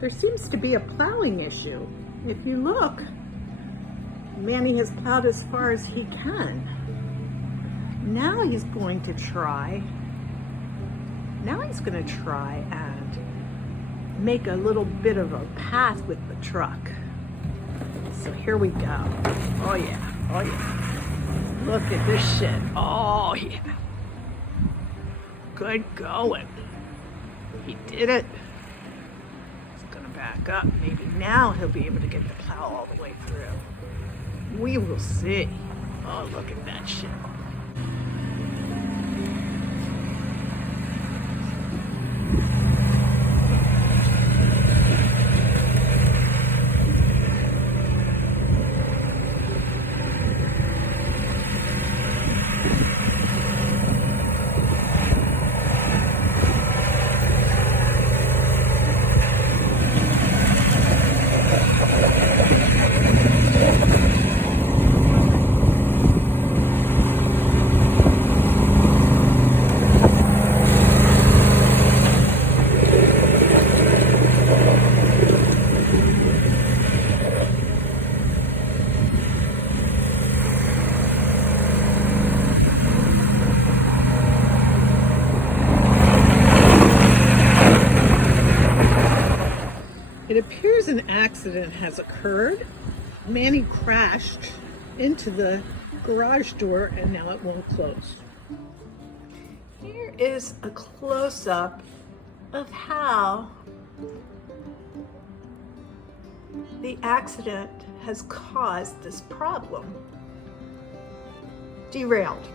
There seems to be a plowing issue. If you look, Manny has plowed as far as he can. Now he's going to try and make a little bit of a path with the truck. So here we go. Oh yeah, oh yeah. Look at this shit. Oh yeah. Good going. He did it. He's gonna back up. Maybe now he'll be able to get the plow all the way through. We will see. Oh, look at that shit. It appears an accident has occurred. Manny crashed into the garage door and now it won't close. Here is a close-up of how the accident has caused this problem. Derailed.